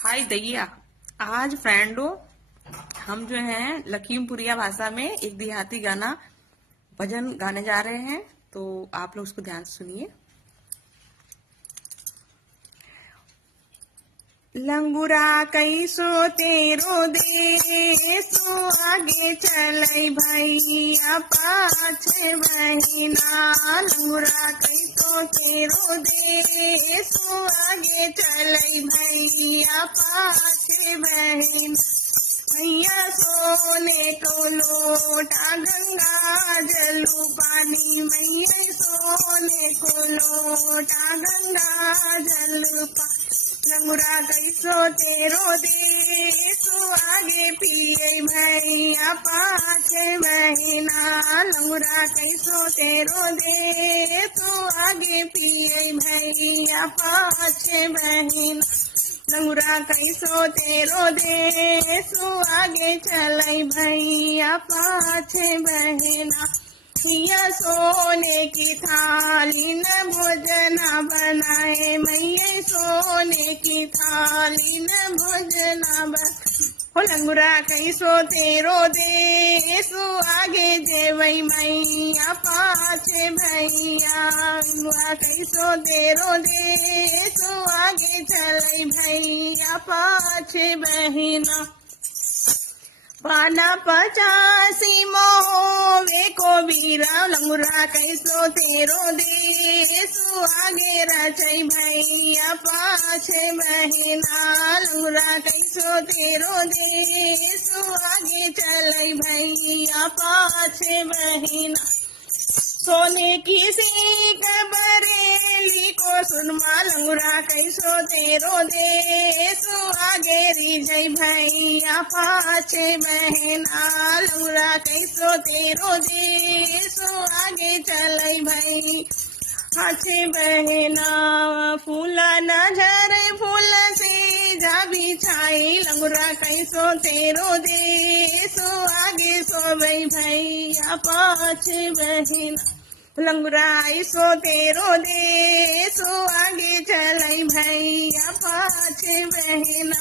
हाय दैया। आज फ्रेंडो हम जो हैं लखीमपुरिया भाषा में एक देहाती गाना भजन गाने जा रहे हैं, तो आप लोग उसको ध्यान से सुनिए। लंगुरा कैसो तेरो देसो आगे चलै भैया पाछे बहिना। लंगुरा कैसो तेरो देसो आगे चलै भैया पाछे बहिना। मैया सोने को लोटा गंगा जलू पानी, मैया सोने को लोटा गंगा जलू पानी। लंगुरा कैसो तेरो देसो आगे पिए भैया पाछे बहिना। लंगुरा कैसो तेरो देसो आगे पिए भैया पाछे बहिना। लंगुरा कैसो तेरो देसो आगे चलै भैया पाछे बहिना। मैया सोने की थाली न भोजना बनाए, मैया सोने की थाली न भोजना बनाए। हो लंगुरा कैसो तेरो देसो आगे जेवै मैया पाछे भैया। लंगुरा कैसो तेरो देसो आगे चलै भैया पाछे बहिना। पाना 85 मोवे को बीरा। लंगुरा कैसो तेरो देसो आगे रचै भैया पाछे बहिना। लंगुरा कैसो तेरो देसो आगे चलै भैया पाछे बहिना। सोने की सीख बरेली को सुनमा। लंगुरा कैसो तेरो देसो आगे रिझै भैया पाछे बहिना। लंगुरा कैसो तेरो देसो आगे चलै भैया पाछे बहिना। फूला न झरे फूल से जा बिछाई। लंगुरा कैसो तेरो देसो आगे सोबै भैया पाछे बहिना। लंगुरा ऐसो तेरो देसो आगे चलै भैया पाछे बहिना।